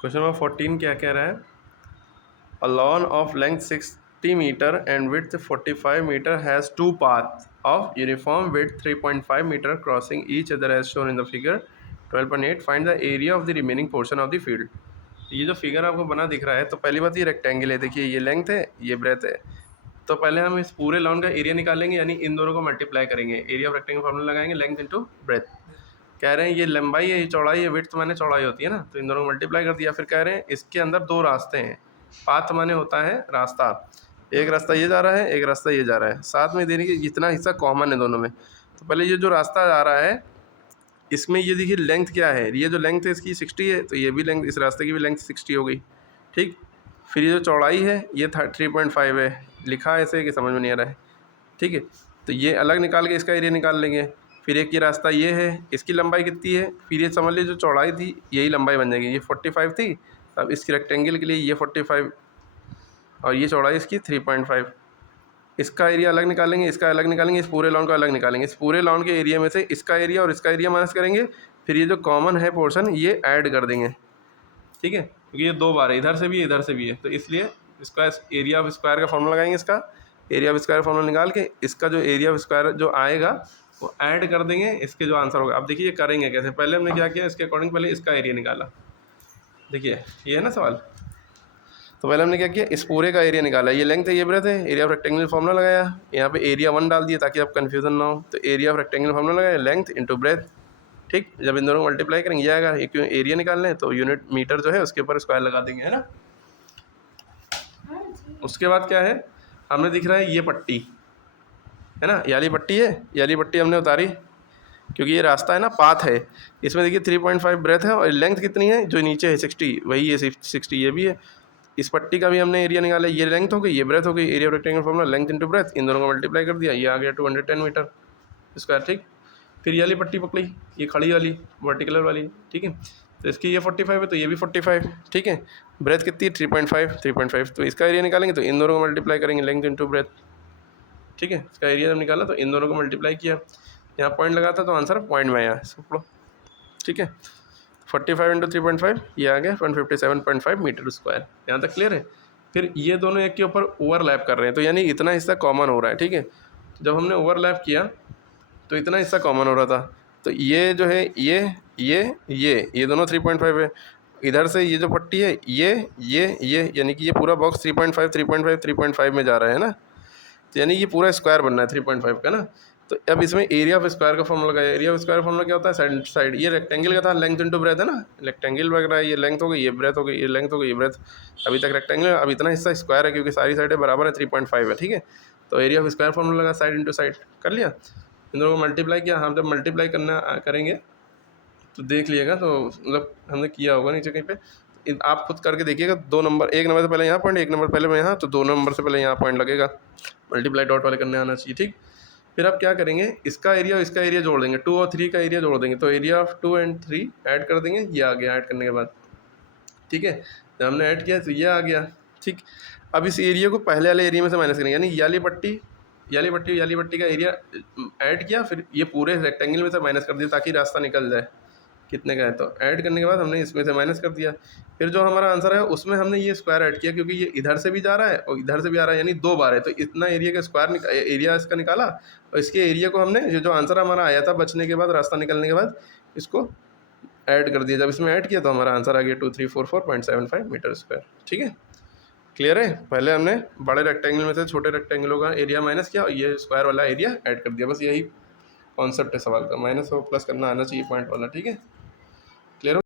Question number 14 क्या कह रहा है? A lawn of length 60 metre and width 45 metre has two path of uniform width 3.5 metre crossing each other as shown in the figure 12.8. Find the area of the remaining portion of the field. ये जो figure आपको बना दिख रहा है, तो पहली बात ये रेक्टेंगल है, देखिए ये लेंथ है, ये ब्रेथ है. तो पहले हम इस पूरे लॉन का एरिया निकालेंगे, यानी इन दोनों को मल्टीप्लाई करेंगे. एरिया ऑफ रेक्टेंगल फॉर्मूला लगाएंगे, लेंथ इंटू ब्रेथ. कह रहे हैं ये लंबाई है, ये चौड़ाई है, विड्थ माने चौड़ाई होती है ना, तो इन दोनों को मल्टीप्लाई कर दिया. फिर कह रहे हैं इसके अंदर दो रास्ते हैं. पाथ माने होता है रास्ता. एक रास्ता ये जा रहा है, एक रास्ता ये जा रहा है. साथ में देने की जितना हिस्सा कॉमन है दोनों में. तो पहले ये जो रास्ता जा रहा है इसमें ये देखिए लेंथ क्या है, ये जो लेंथ है इसकी 60 है, तो ये भी लेंथ, इस रास्ते की भी लेंथ 60 हो गई. ठीक. फिर ये जो चौड़ाई है ये 3.5 है. लिखा है ऐसे कि समझ में नहीं आ रहा है. ठीक है, तो ये अलग निकाल के इसका एरिया निकाल लेंगे. फिर एक ये रास्ता ये है, इसकी लंबाई कितनी है, फिर ये समझ लीजिए जो चौड़ाई थी यही लंबाई बन जाएगी. ये 45 थी, अब इस रेक्टेंगल के लिए ये 45 और ये चौड़ाई इसकी 3.5. इसका एरिया अलग निकालेंगे, इसका अलग निकालेंगे, इस पूरे लॉन का अलग निकालेंगे. इस पूरे लॉन के एरिया में से इसका एरिया और इसका एरिया माइनस करेंगे. फिर ये जो कॉमन है पोर्शन ये ऐड कर देंगे. ठीक है, क्योंकि ये दो बार है, इधर से भी है इधर से भी है, तो इसलिए इसका एरिया ऑफ स्क्वायर का फॉर्मूला लगाएंगे. इसका एरिया ऑफ स्क्वायर फॉर्मूला निकाल के इसका जो एरिया ऑफ स्क्वायर जो आएगा वो ऐड कर देंगे इसके जो आंसर होगा. अब देखिए ये करेंगे कैसे. पहले हमने क्या किया, इसके अकॉर्डिंग पहले इसका एरिया निकाला. देखिए ये है ना सवाल. तो पहले हमने क्या किया, इस पूरे का एरिया निकाला. ये लेंथ है, ये ब्रेथ है. एरिया ऑफ रेक्टेंगल फॉर्मूला लगाया, यहाँ पे एरिया 1 डाल दिया ताकि आप कन्फ्यूजन ना हो. तो एरिया ऑफ रेक्टेंगल फॉर्मूला लगाया, लेंथ इंटू ब्रेथ. ठीक, जब इन दोनों को मल्टीप्लाई करेंगे ये आएगा. ये क्यों एरिया निकालना है तो यूनिट मीटर जो है उसके ऊपर स्क्वायर लगा देंगे, है ना. उसके बाद क्या है, हमें दिख रहा है ये पट्टी है ना, याली पट्टी है. याली पट्टी हमने उतारी क्योंकि ये रास्ता है ना, पाथ है. इसमें देखिए 3.5 ब्रेथ है और लेंथ कितनी है, जो नीचे है 60, वही है 60, ये भी है. इस पट्टी का भी हमने एरिया निकाला. ये लेंथ हो गई, ये ब्रेथ हो गई. Area of rectangle formula length into breadth, इन दोनों को मल्टीप्लाई कर दिया, ये आ गया 210 मीटर स्क्वायर. ठीक. फिर ये वाली पट्टी पकड़ी, ये खड़ी वाली वर्टिकुलर वाली. ठीक है, तो इसकी ये 45 है तो ये भी 45. ठीक है, ब्रेथ कितनी है 3.5. तो इसका एरिया निकालेंगे तो इन दोनों को मल्टीप्लाई करेंगे, लेंथ इंटू ब्रेथ. ठीक है, इसका एरिया जब निकाला तो इन दोनों को मल्टीप्लाई किया. यहाँ पॉइंट लगा था तो आंसर पॉइंट में आया. इसको पढ़ो. ठीक है, 45 इंटू 3.5 ये आ गया 157.5 मीटर स्क्वायर. यहाँ तक क्लियर है. फिर ये दोनों एक के ऊपर ओवरलैप कर रहे हैं, तो यानी इतना हिस्सा कॉमन हो रहा है. ठीक है, जब हमने ओवरलैप किया तो इतना हिस्सा कॉमन हो रहा था. तो ये जो है ये दोनों 3.5 है. इधर से ये जो पट्टी है ये यानी कि ये पूरा बॉक्स 3.5 में जा रहा है ना. तो यानी ये पूरा स्क्वायर बनना है 3.5 का ना. तो अब इसमें एरिया ऑफ स्क्वायर का फॉर्मूला लगाया. एरिया ऑफ स्क्वायर फॉर्मूला क्या होता है, साइड. ये रेक्टेंगल का था, लेंथ इंटू ब्रेथ है ना. रेक्टेंगल वगैरह है, ये लेंथ हो गई, ये ब्रेथ हो गई, ये लेंथ हो गई, ये ब्रेथ. अभी तक रेक्टेंगल, अब इतना हिस्सा स्क्वायर है क्योंकि सारी साइडें बराबर है, 3.5 है. ठीक है, तो एरिया ऑफ स्क्वायर फॉर्मूला लगा, साइड इंटू साइड कर लिया. इन दोनों को मल्टीप्लाई किया. हम जब मल्टीप्लाई करेंगे तो देख लिएगा, तो मतलब हमने किया होगा नीचे कहीं पे. आप खुद करके देखिएगा. 2 नंबर, 1 नंबर से पहले यहाँ पॉइंट, 1 नंबर पहले मैं यहाँ, तो 2 नंबर से पहले यहाँ पॉइंट लगेगा. मल्टीप्लाई डॉट वाले करने आना चाहिए. ठीक. फिर आप क्या करेंगे, इसका एरिया और इसका एरिया जोड़ देंगे, 2 और 3 का एरिया जोड़ देंगे, तो एरिया ऑफ 2 एंड 3 ऐड कर देंगे. ये आ गया ऐड करने के बाद. ठीक है, जब हमने ऐड किया तो ये आ गया. ठीक. अब इस एरिया को पहले वाले एरिया में से माइनस करेंगे, यानी याली पट्टी का एरिया ऐड किया, फिर ये पूरे रेक्टेंगल में से माइनस कर दिया ताकि रास्ता निकल जाए कितने का है. तो ऐड करने के बाद हमने इसमें से माइनस कर दिया. फिर जो हमारा आंसर है उसमें हमने ये स्क्वायर ऐड किया क्योंकि ये इधर से भी जा रहा है और इधर से भी आ रहा है, यानी 2 बार है. तो इतना एरिया का स्क्वायर एरिया इसका निकाला और इसके एरिया को हमने जो आंसर हमारा आया था बचने के बाद, रास्ता निकलने के बाद, इसको ऐड कर दिया. जब इसमें ऐड किया तो हमारा आंसर आ गया 2344.75 मीटर स्क्वायर. ठीक है, क्लियर है. पहले हमने बड़े रेक्टेंगल में से छोटे रेक्टेंगलों का एरिया माइनस किया और ये स्क्वायर वाला एरिया ऐड कर दिया. बस यही कॉन्सेप्ट है सवाल का. माइनस और प्लस करना आना चाहिए पॉइंट वाला. ठीक है, क्लियर हो.